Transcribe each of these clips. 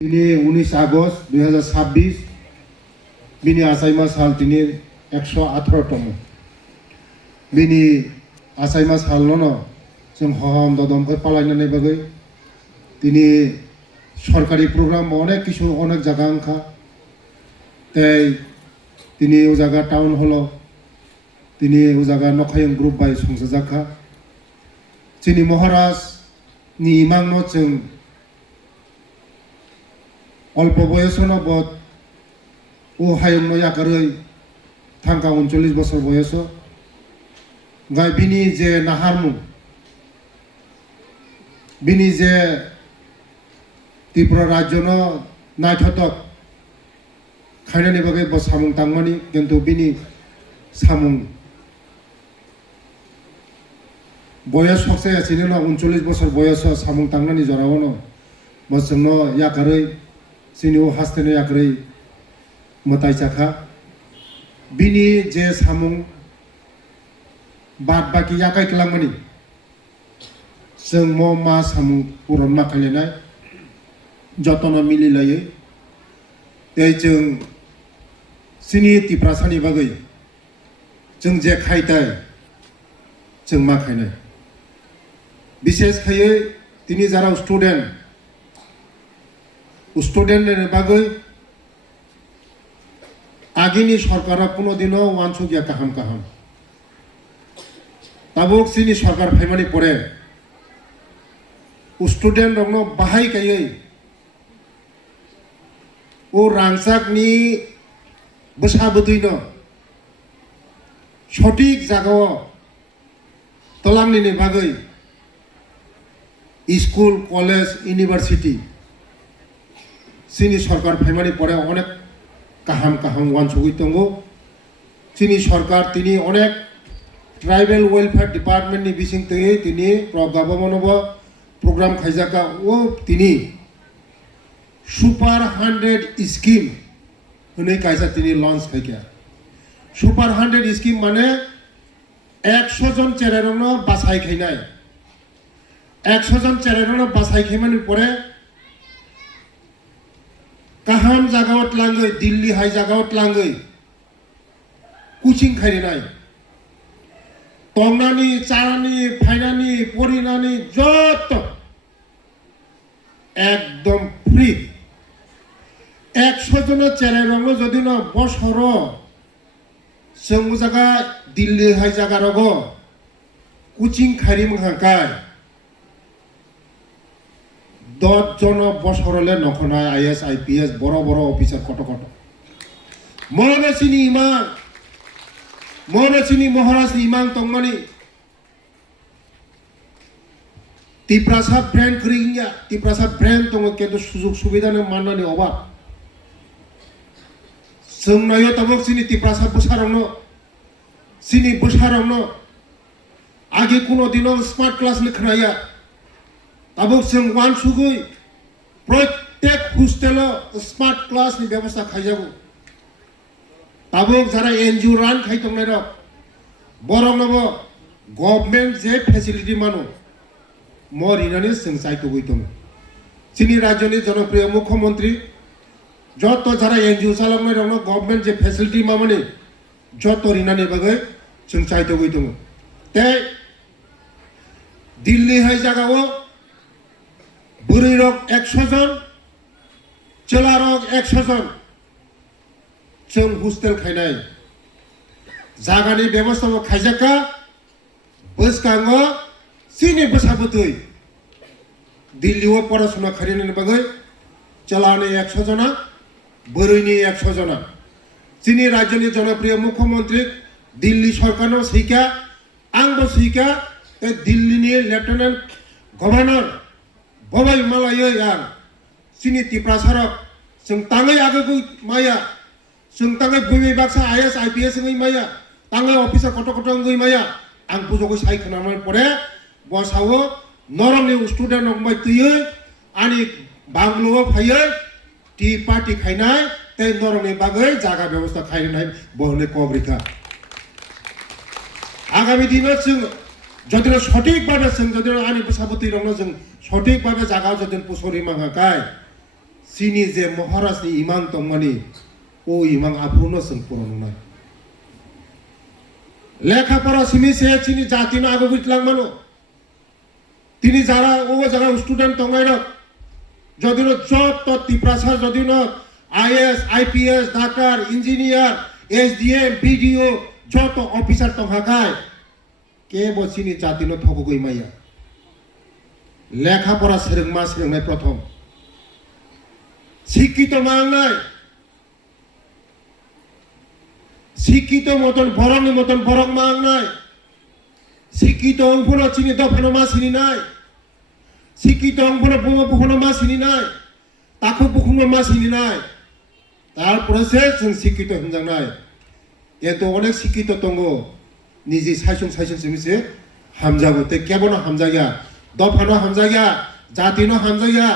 তিনি 19 আগস্ট 2026 बिनि आसाइमा साल तिनि 118तम बिनि आसाइमा साल न जों हहम ददमखौ पालायनानै बागै तिनि सरकारि प्रग्राम अनेक किछु अनेक जागा अंखा ताई तिनि ओ जागा टाउन हल तिनि ओ जागा नखायं ग्रुप बाय संजाखा तिनि महाराज नि इमांनो जों अल्प बयसनो बद ও হায়ং ইয়াকারই থাঙ্কা 39 বছর বয়স গাই বিনি যে নাহারমু বিনি যে ত্রিপুরা রাজ্য ন নাইথতক খাইনানি বাগে ব সামুং তাংমানি কিন্তু বিনি সামুং বয়স হচ্ছে আছে না 39 বছর বয়স সামুং তাংনানি জরাও ন বসং ইয়াকারই সিনিও হাসতেনে ইয়াকারই मताई चाखा बिनी जे सामुं बाद बाकी याकाय कलांगमानि जों म मा सामुं पुरन माखायनाय जतन मिलिलायै ए जों सिनि तिप्रासानि बागै जों जे खायताय जों माखायनाय विशेष खायै तिनि जारा स्टुडेन्ट बागै आगिनी सरकारा पुनो दिनो वानसुगिया काहाम काहाम ताबुक सिनी सरकार फाइमानि परे स्टूडेंट रंगनो बाहाय कायै ओ रांसाकनि बसाबुदैनो सठिक जागाव तलांनिनि बागै स्कूल कॉलेज यूनिवर्सिटी सिनी सरकार फाइमानि परे अनेक काहाम काहाम वानसुगै दंगो सिनि सरकार तिनि अनेक ट्राइबल वेलफेयर डिपार्टमेंट नि बिसिं तयै तिनि गभर्नमेंट प्रोग्राम खायजाका ओ तिनि सुपर 100 स्कीम होनै कायजा तिनि लॉन्च खायका सुपर 100 स्कीम माने 100 जन चेरारनो बासाय खायनाय 100 जन चेरारनो बासाय खायमानि परे काहाम जागावत लांगै दिल्ली हाय जागावत लांगै कुचिं खायनाय तंनानि चारानि फाइनानि परिनानि जत एकदम फ्री 100 जन चेरे रंगो जदि न बसर जों जागा दिल्ली हाय जागा रगो कुचिं खारिम हाकाय 10 জন বছরলে নখনায় আইএস আইপিএস বড় বড় অফিসার কত কত মহারাজনি ইমাম মহারাজনি ইমাম তংমানি তিপ্রাসা ব্র্যান্ড করিয়া তিপ্রাসা ব্র্যান্ড তং কিন্তু সুযোগ সুবিধানে মাননানি অভাব जोंनायो तबक सिनि तिप्रासा बसारनो सिनि बसारनो आगे कोनो दिनो स्मार्ट क्लास लिखनाया ताबुक जों वानसुगै प्रत्येक हस्टेल स्मार्ट क्लास नि व्यवस्था खायजागो ताबुक जारा एनजिओ रान खायतंनाय र बरंनब गवर्नमेंट जे फेसिलिटी मानो मरिनानि जों सायख'गै दं सिनि राज्यनि जनप्रिय मुख्यमंत्री जत जारा एनजिओ चालांनाय दं गवर्नमेंट जे फेसिलिटी माने जत रिनानि बागै जों सायख'गै दं ते दिल्ली हाय जागाव बुरी रग 100 जन चला रग 100 जन जों हस्टेल खायनाय जागानि व्यवस्था खायजाका बसकांगो सिनि बसाबुतै दिल्लीआव पराशुना खारिनानि बागै चलानि 100 जना बुरैनि 100 जना सिनि राज्यनि जनप्रिय मुख्यमंत्री दिल्ली सरकारनो सैका आंबो सैका दिल्लीनि लेफ्टिनेंट गवर्नर बबाई मालायै यार सिनि तिप्रासारक जों ताङै आगै माया जों ताङै बुमै बाक्सा आईएस आईपीएस ngै माया ताङै अफिसार कट कट ngै माया आं बुजोगै सायखनानै परे बसावो नरमनि स्टुडेन्ट अंबाय तयै आनि बांग्लोआव फायै टी पार्टी खायनाय तै नरमनि बागै जागा व्यवस्था खायनाय बहले कब्रिका आगामी दिनाव जों जदिनो सठिक भाबे जों जदिनो आनि बसाबुति रंनो जों सठिक भाबे जागा जदिनो पुसरि मांगाकाय sini je Maharaj ni imang tongmani o imang apurno sing puron nai লেখা পড়া sini se chini jati na ago bitlang mano tini jara o jaga student tongai rok যদি যত ত্রিপ্রাসার যদি is IPS doctor engineer SDM BDO যত officer টহাকায় কে বসিনি জাতিনো ঠকগই মাইয়া লেখাপড়া সেরংমা সেরংনাই প্রথম শিক্ষিত মাংনাই শিক্ষিত মতন বরং মাংনাই শিক্ষিত অংফুনো চিনি দফানো মা চিনি নাই শিক্ষিত অংফুনো বুমা বুখনো মা চিনি নাই তাকো বুখনো মা চিনি নাই তারপরে जों শিক্ষিত হনজানাই এত অনেক শিক্ষিত দङ নিজে সাইসং जोंसो हामजागो তে কেবনো हामजाया দফানো हामजाया জাতিনো हामजाया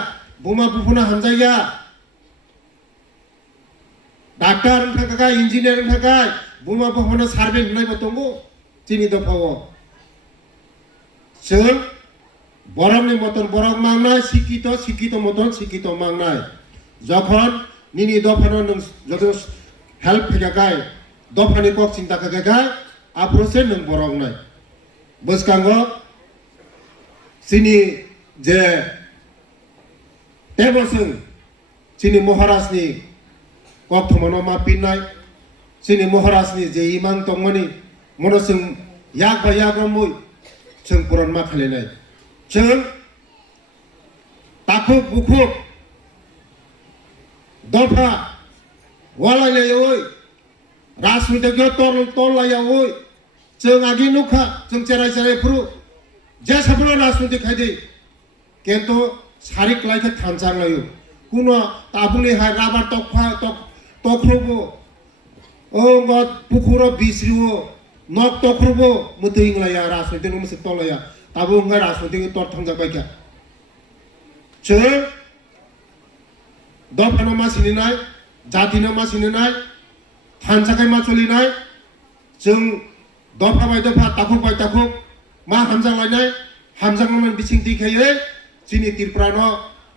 বুমা বুখনো हामजाया ডাক্তার থাকা ইঞ্জিনিয়ার থাকা বুমা বুখনো সার্ভে হনাইবো দङ চিনি দফাও जों বরংনি মতন বরং মাংনাই শিক্ষিত মতন শিক্ষিত মাংনাই যখন নিনি দফানো নং যত হেল্প ফেগাগাই দফানি কক চিন্তা কাগাগাই আপ্রসে নং বরং নাই বসকাঙ্গ সিনি যে তেবসং সিনি মহারাজনি কক থমনো মা পিনাই সিনি মহারাজনি যে ইমাং তংমানি মনসং ইয়াক বা ইয়াগমুই जों पुरान मा खालायनाय जों ताखुब बुखुब दफा वालायनाय राजनीतिज्ञ तोलायावै जों आगे नुखा जों चेराय फुरु जे साफल राजनीति खायदे किन्तु सारिक लायखे थानसांलायो कुनो ताबुनि हाय राबार तख्रुबो ओ गत पुखुरो बिसरिवो नक तख्रुबो मुतैंलाया राजनीति मोनसे तलाया ताबोंगा राजनीति तोर थांजाबायखा जों दफानो मा सिनिनाय जातिनो मा सिनिनाय थानसाखाय मा चलिनाय जों दफा बाय दफा ताखुब बाय ताखुब मा हामजांलायनाय हामजांनाय बिसिं दिखायो जोंनि त्रिपुरानो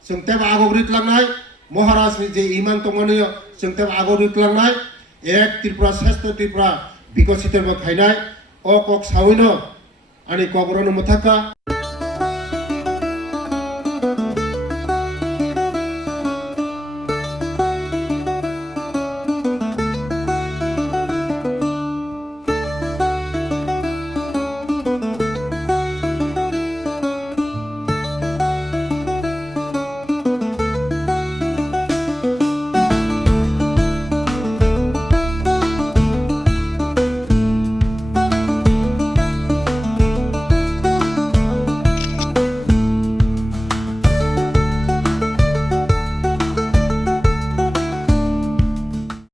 जों तेब आगरितलांनाय महाराजनि जे इमान तंगानो जों तेब आगरितलांनाय एक त्रिपुरा श्रेष्ठ त्रिपुरा বিকশিত খাইনাই কক সাউইনো আনি কবরনো মথাকা